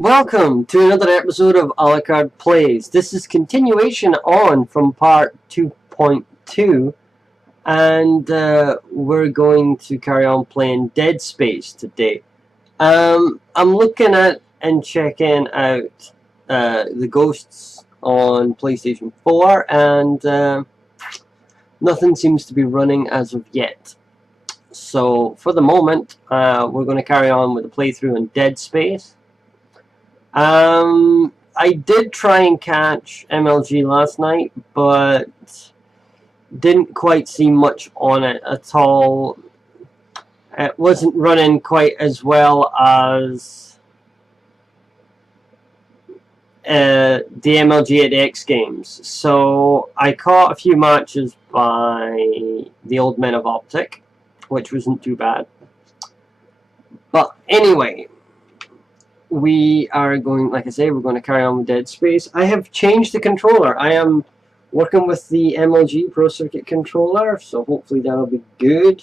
Welcome to another episode of Alucard Plays. This is continuation on from part 2.2, and we're going to carry on playing Dead Space today. I'm looking at and checking out the Ghosts on PlayStation 4, and nothing seems to be running as of yet. So for the moment, we're going to carry on with the playthrough in Dead Space. I did try and catch MLG last night, but didn't quite see much on it at all. It wasn't running quite as well as the MLG at the X Games. So I caught a few matches by the Old Men of Optic, which wasn't too bad. But anyway, we are going, like I say, we're going to carry on with Dead Space. I have changed the controller. I am working with the MLG Pro Circuit controller, so hopefully that'll be good.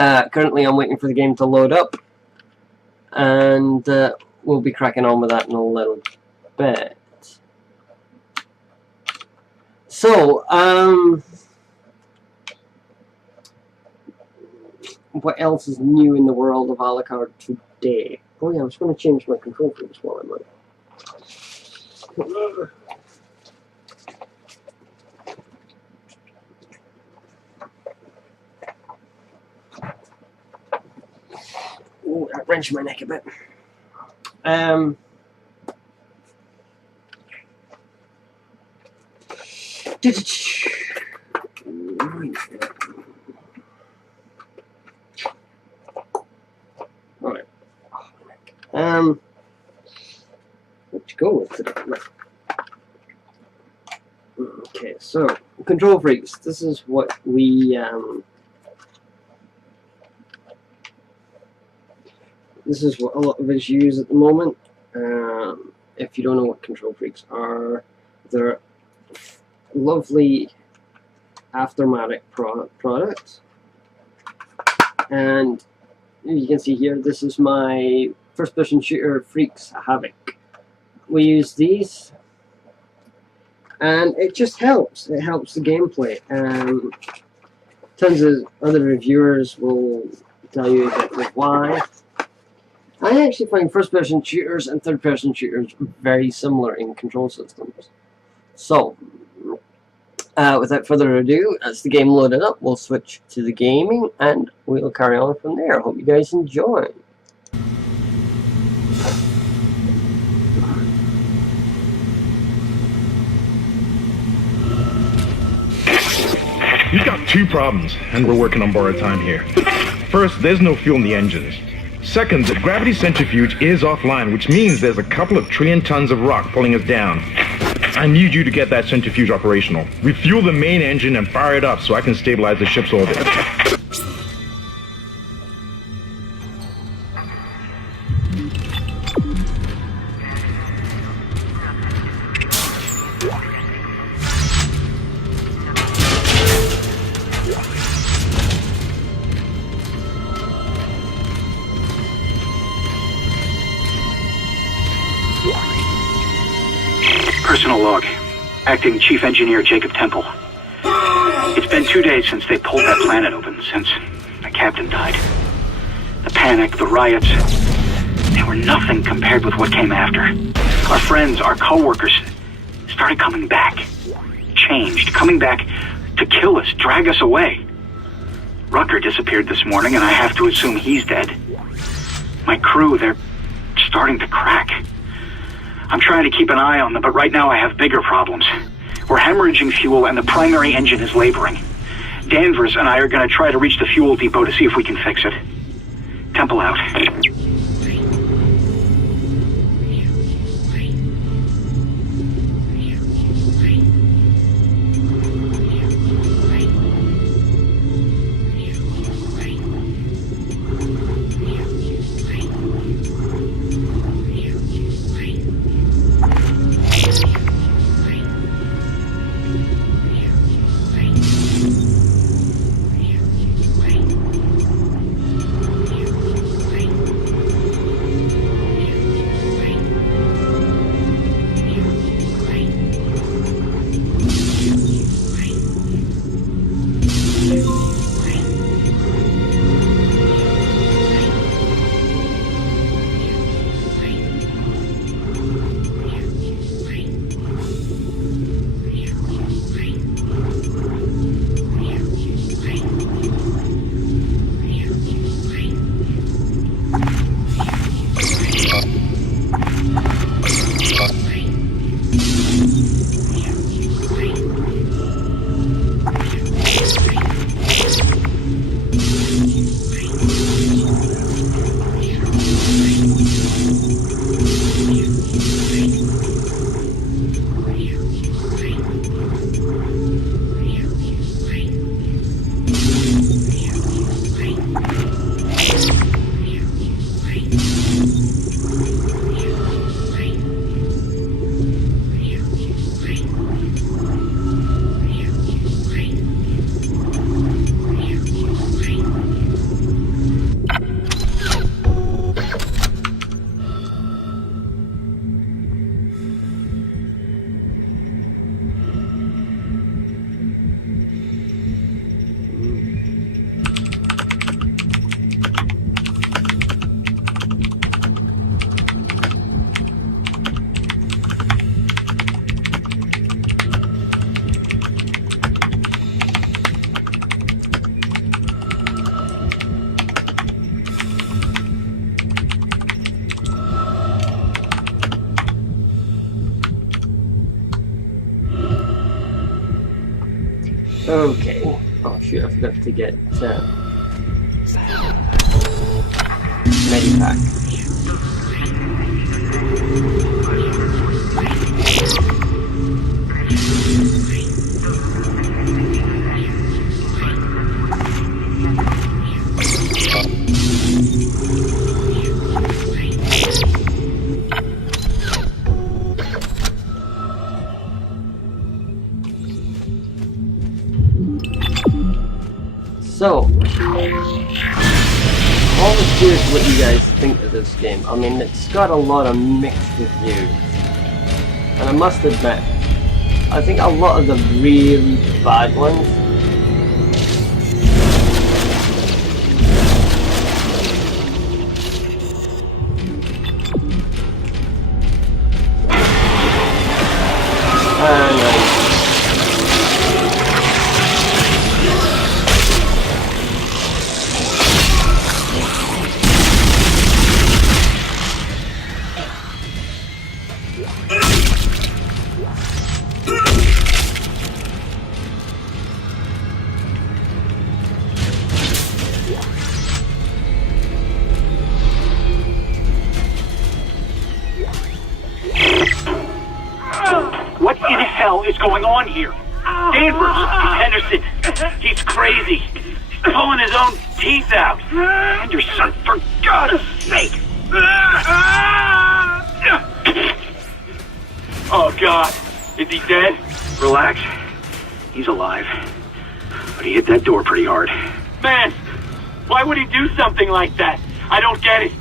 Currently I'm waiting for the game to load up, and we'll be cracking on with that in a little bit. So, what else is new in the world of Alucard today? Oh yeah, I was going to change my control for this while I'm on. Oh, that wrenched my neck a bit. Let's go with it. Okay, so control freaks. This is what we this is what a lot of us use at the moment. If you don't know what control freaks are, they're lovely aftermarket products, and you can see here, this is my first-person shooter Freaks Havoc. We use these, and it just helps. It helps the gameplay. Tons of other reviewers will tell you exactly why. I actually find first-person shooters and third-person shooters very similar in control systems. So, without further ado, as the game loaded up, we'll switch to the gaming, and we'll carry on from there. Hope you guys enjoy. You've got two problems, and we're working on borrowed time here. First, there's no fuel in the engines. Second, the gravity centrifuge is offline, which means there's a couple of trillion tons of rock pulling us down. I need you to get that centrifuge operational. Refuel the main engine and fire it up so I can stabilize the ship's orbit. Personal log. Acting Chief Engineer Jacob Temple. It's been 2 days since they pulled that planet open, since the captain died. The panic, the riots, they were nothing compared with what came after. Our friends, our co-workers, started coming back. Changed, coming back to kill us, drag us away. Rucker disappeared this morning, and I have to assume he's dead. My crew, they're starting to crack. I'm trying to keep an eye on them, but right now I have bigger problems. We're hemorrhaging fuel and the primary engine is laboring. Danvers and I are going to try to reach the fuel depot to see if we can fix it. Temple out. Okay. Oh shoot, I forgot to get Medipack. So, always curious what you guys think of this game. I mean, it's got a lot of mixed reviews. And I must admit, I think a lot of the really bad ones Is going on here? Danvers, Henderson, he's crazy. He's pulling his own teeth out. Henderson, for God's sake! Oh God, is he dead? Relax, he's alive. But he hit that door pretty hard. Man, why would he do something like that? I don't get it.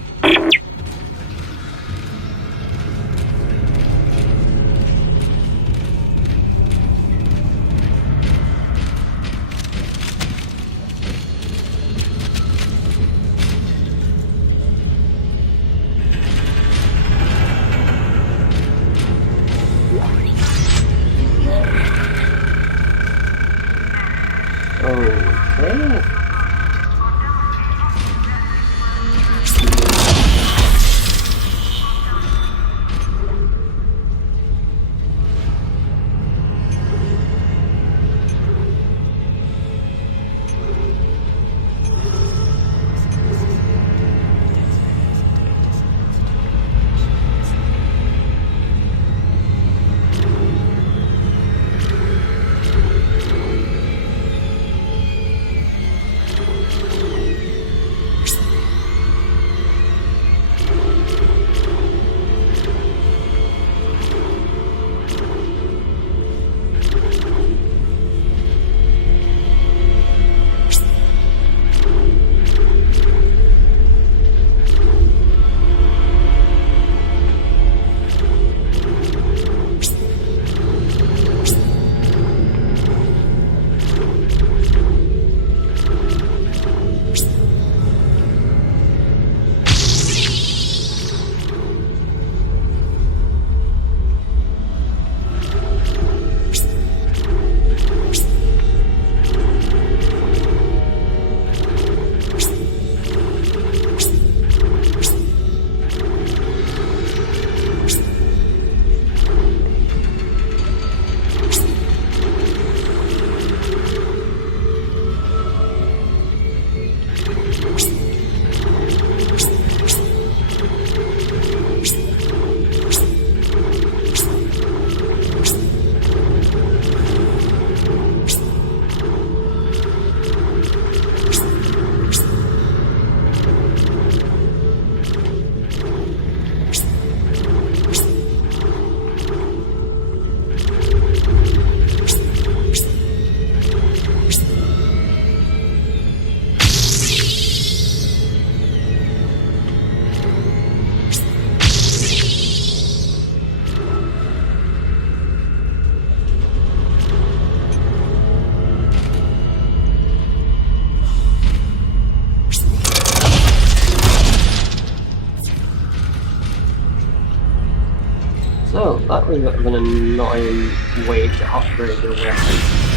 So, that was a bit of an annoying way to upgrade your weapon.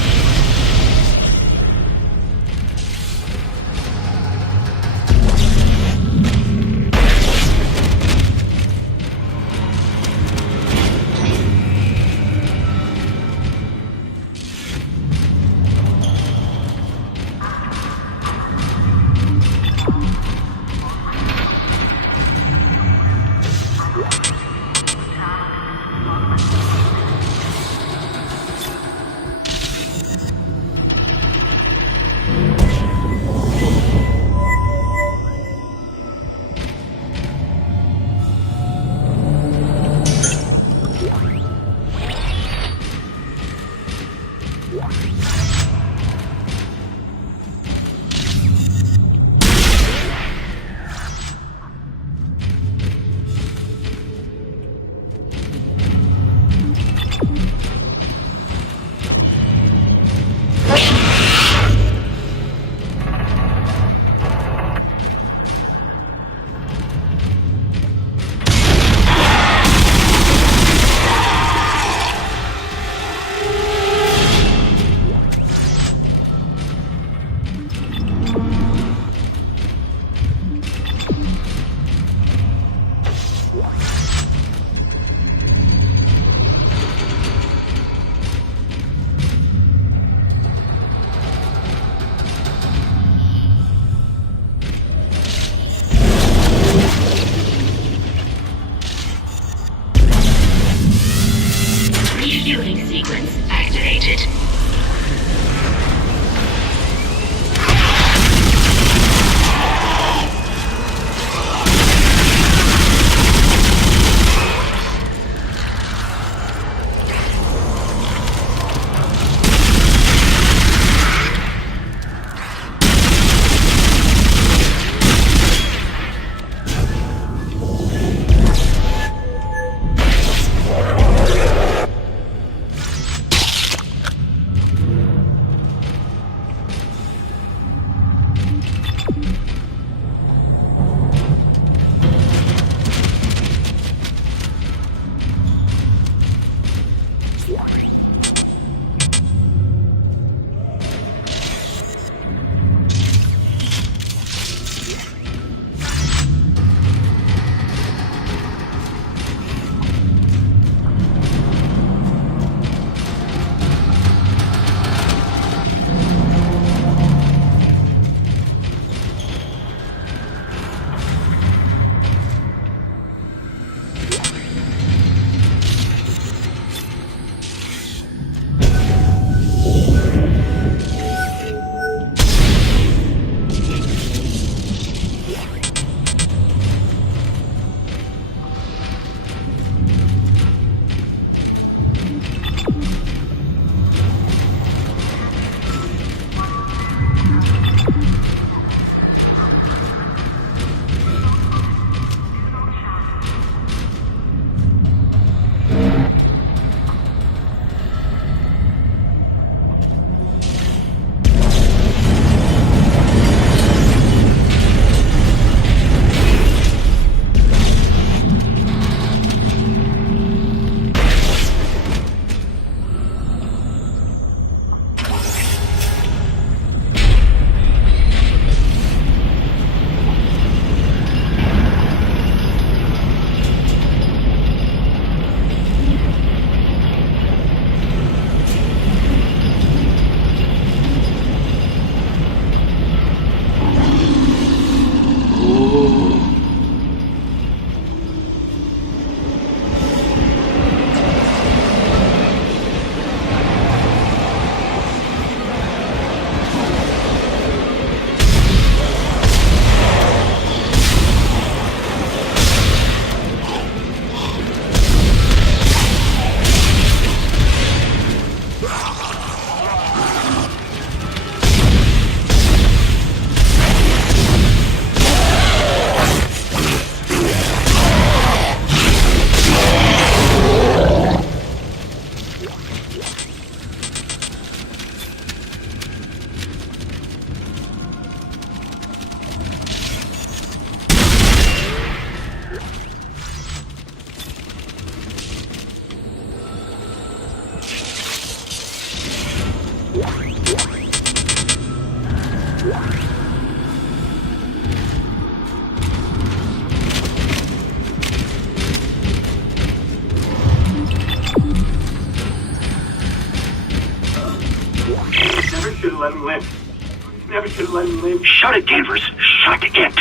let him live. Never should have let him live. Shut it, Danvers. Shut it.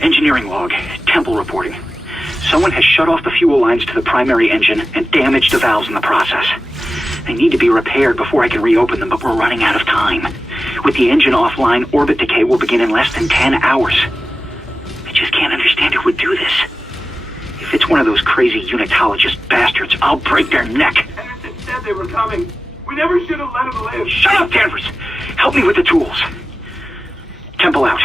Engineering log. Temple reporting. Someone has shut off the fuel lines to the primary engine and damaged the valves in the process. They need to be repaired before I can reopen them, but we're running out of time. With the engine offline, orbit decay will begin in less than 10 hours. I just can't understand who would do this. If it's one of those crazy unitologist bastards, I'll break their neck. Henderson said they were coming. We never should have let him live. Shut up, Danvers! Help me with the tools. Temple out.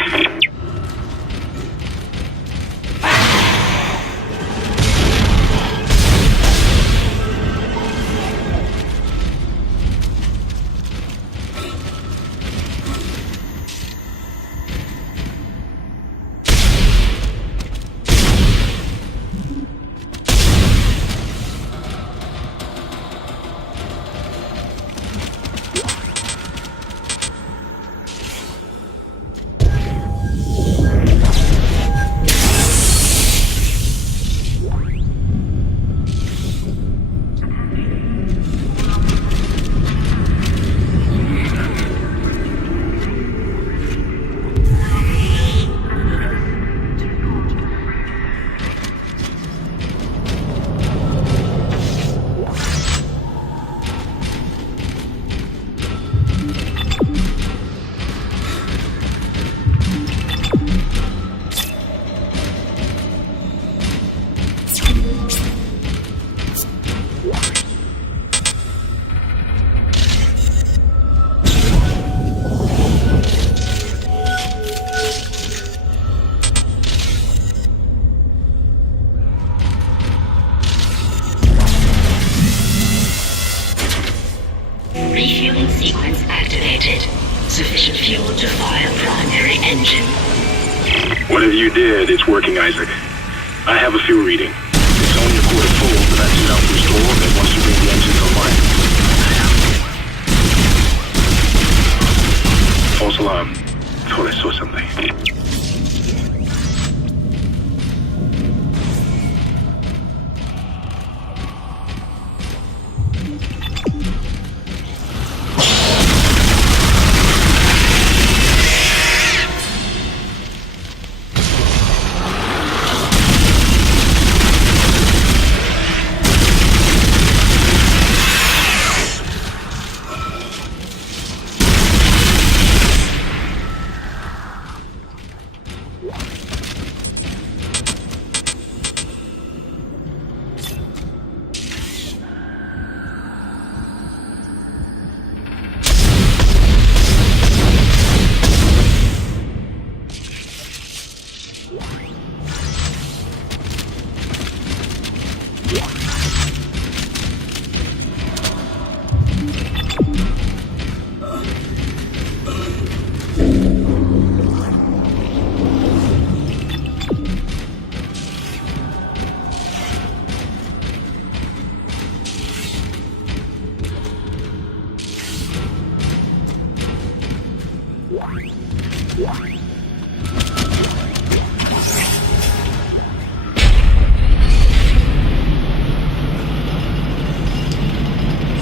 Refueling sequence activated. Sufficient fuel to fire primary engine. Whatever you did, it's working, Isaac. I have a fuel reading. It's only a quarter full, but that's enough to restore it once you bring the engines online. False alarm. Thought I saw something.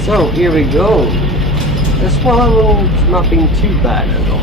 So here we go. This one's not being too bad at all.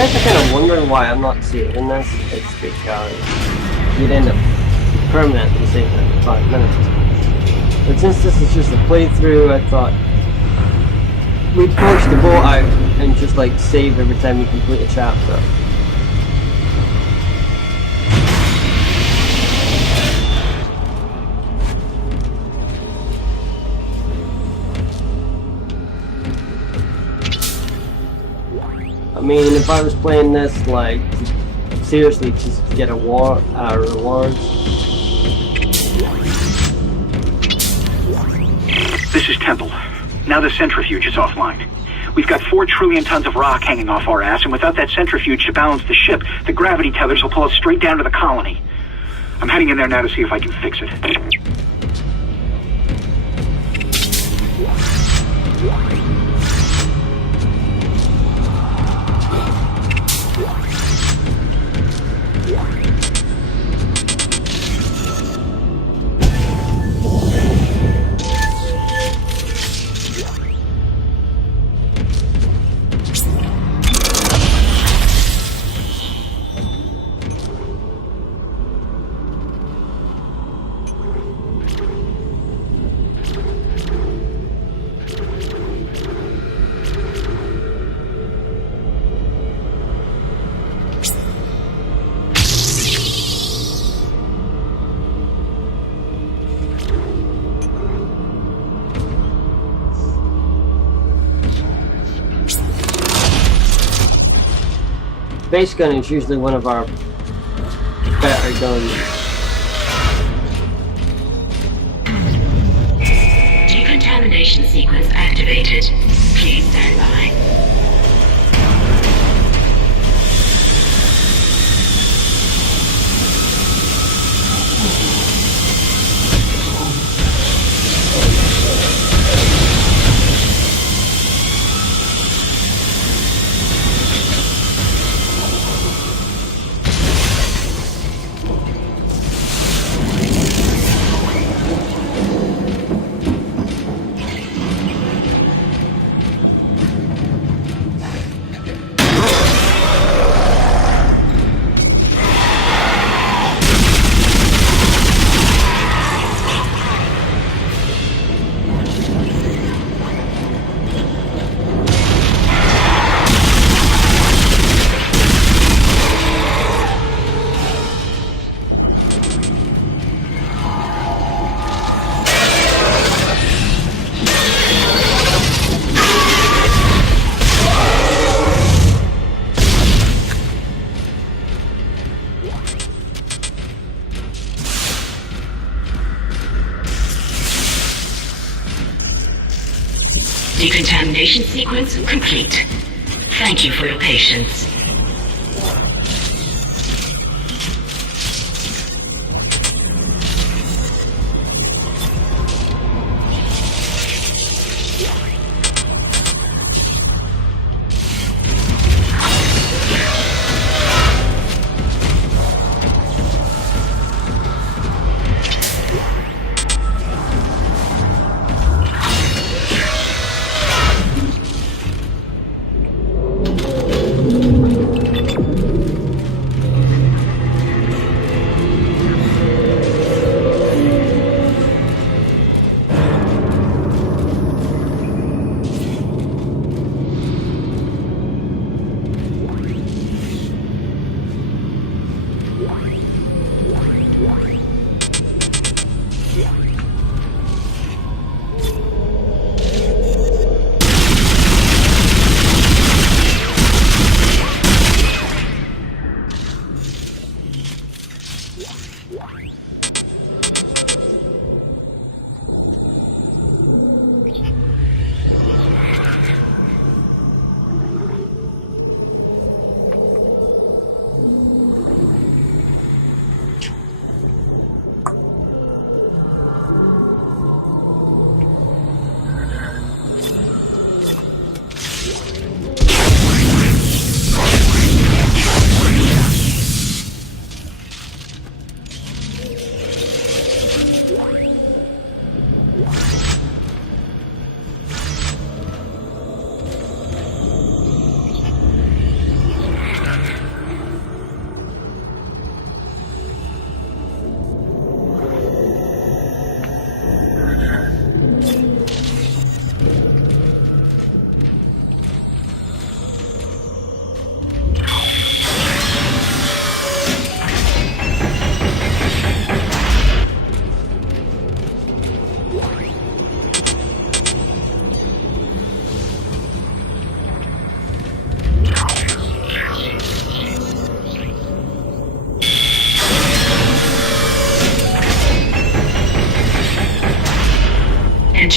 guys are kind of wondering why I'm not saving this. It's because you'd end up permanently saving it in 5 minutes. But since this is just a playthrough, I thought we'd push the boat out and just like save every time we complete a chapter. I mean, if I was playing this, like, seriously, just to get a reward. This is Temple. Now the centrifuge is offline. We've got 4 trillion tons of rock hanging off our ass, and without that centrifuge to balance the ship, the gravity tethers will pull us straight down to the colony. I'm heading in there now to see if I can fix it. Base gun is usually one of our better guns. Decontamination sequence activated. Please stand by. Decontamination sequence complete. Thank you for your patience.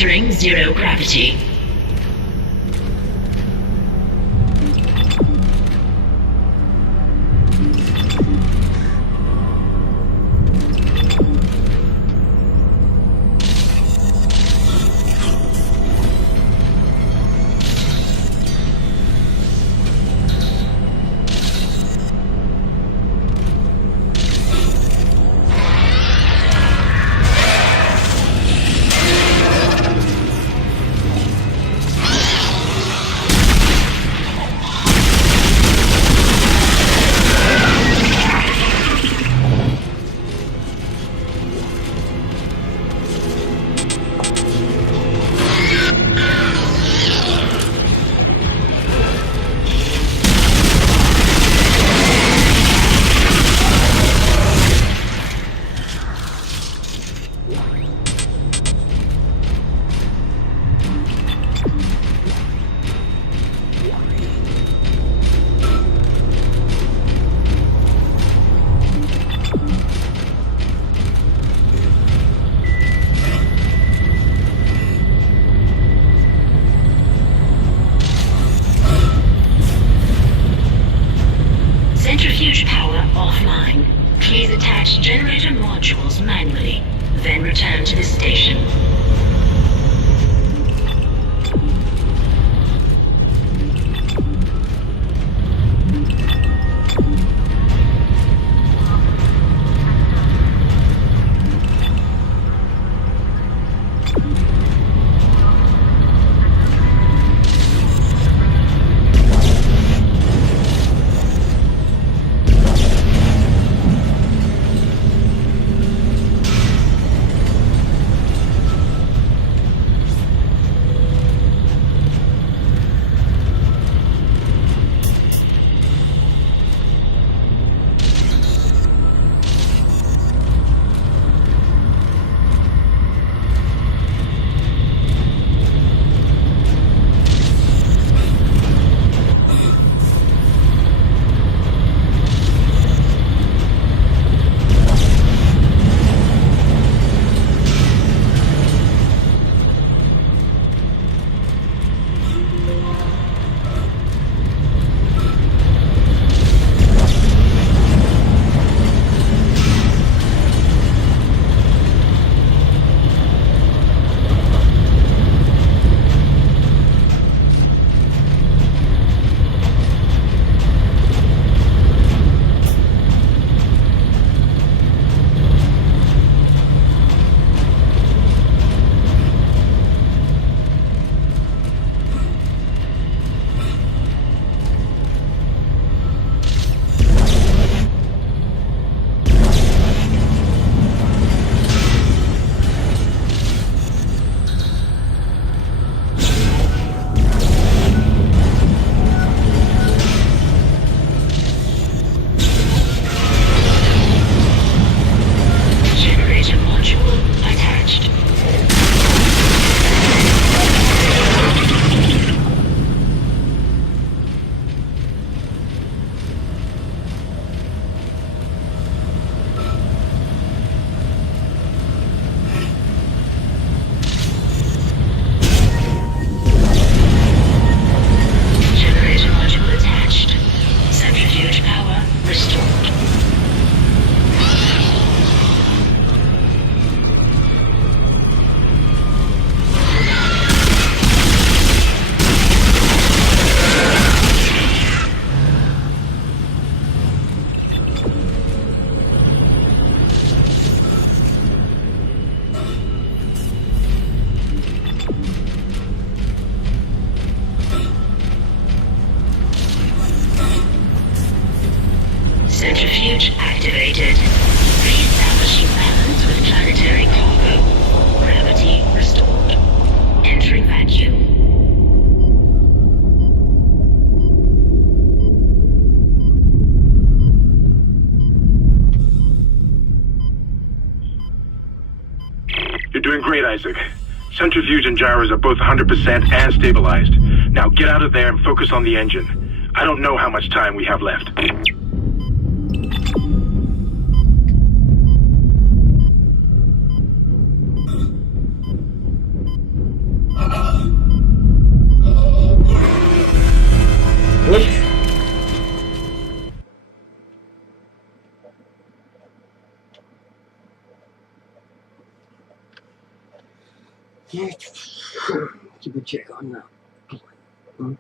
Entering zero gravity. Centrifuge power offline. Please attach generator modules manually, then return to the station. Centrifuge activated. Reestablishing balance with planetary cargo. Gravity restored. Entering vacuum. You're doing great, Isaac. Centrifuge and gyros are both 100% and stabilized. Now get out of there and focus on the engine. I don't know how much time we have left. Keep a check on that. Hmm.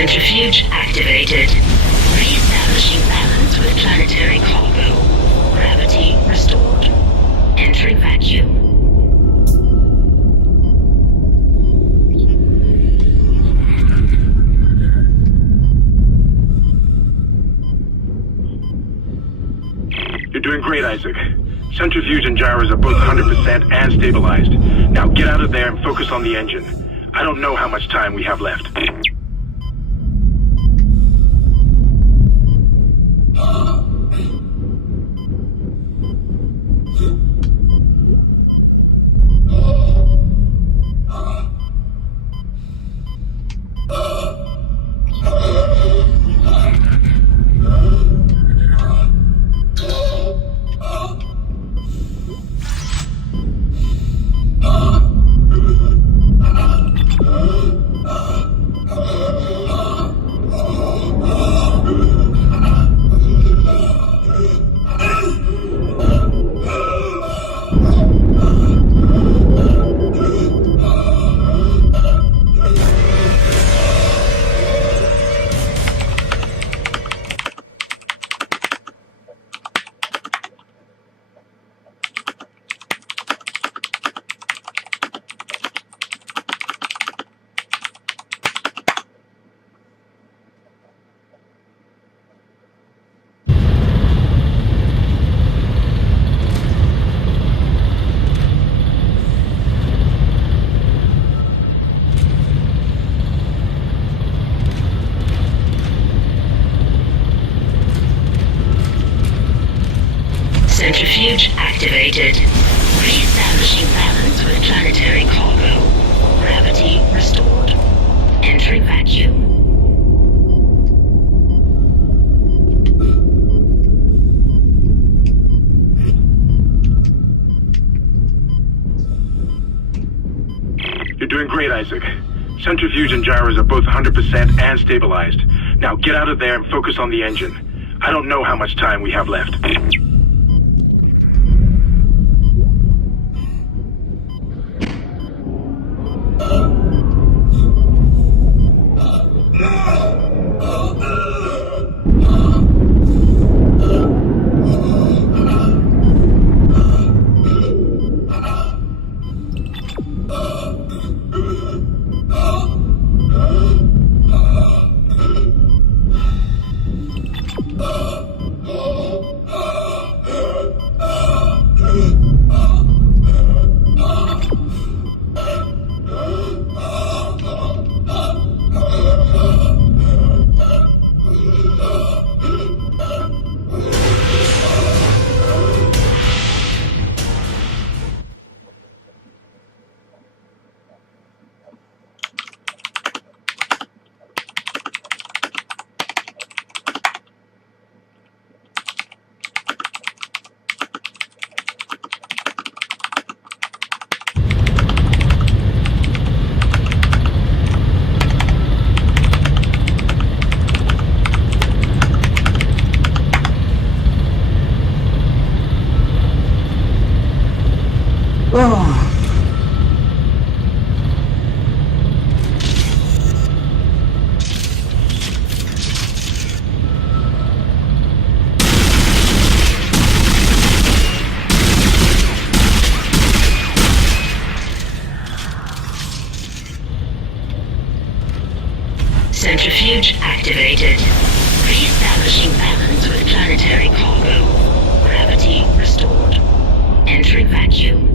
Centrifuge activated. Re-establishing balance with planetary cargo. Gravity restored. Entering vacuum. You're doing great, Isaac. Centrifuge and gyros are both 100% and stabilized. Now get out of there and focus on the engine. I don't know how much time we have left. Centrifuge activated. Re-establishing balance with planetary cargo. Gravity restored. Entering vacuum. You're doing great, Isaac. Centrifuge and gyros are both 100% and stabilized. Now get out of there and focus on the engine. I don't know how much time we have left. Centrifuge activated. Re-establishing balance with planetary cargo. Gravity restored. Entering vacuum.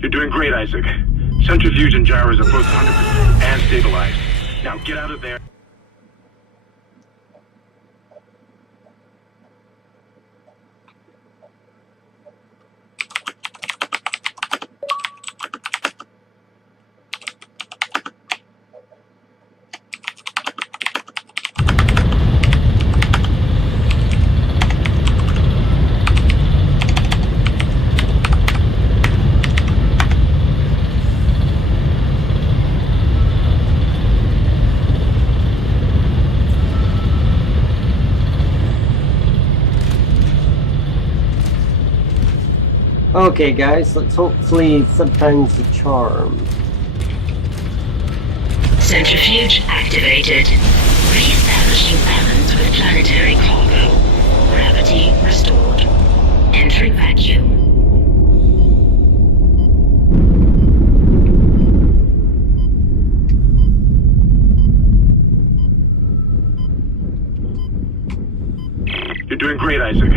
You're doing great, Isaac. Centrifuge and gyros are both 100% and stabilized. Now get out of there. Okay guys, let's hopefully third time's the charm. Centrifuge activated. Re-establishing balance with planetary cargo. Gravity restored. Entering vacuum. You're doing great, Isaac.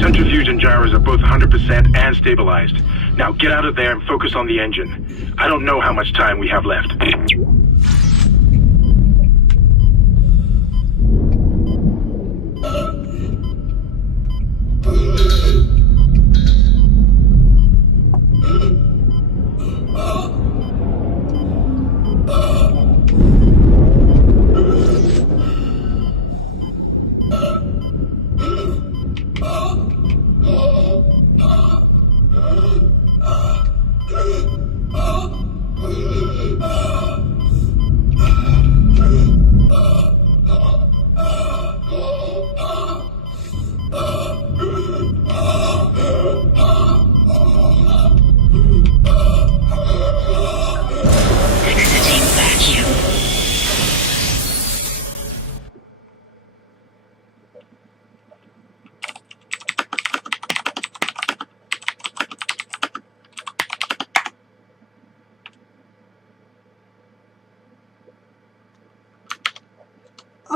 Centrifuge and gyros are both 100% and stabilized. Now get out of there and focus on the engine. I don't know how much time we have left.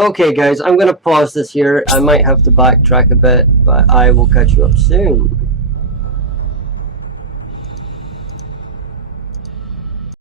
Okay guys, I'm going to pause this here. I might have to backtrack a bit, but I will catch you up soon.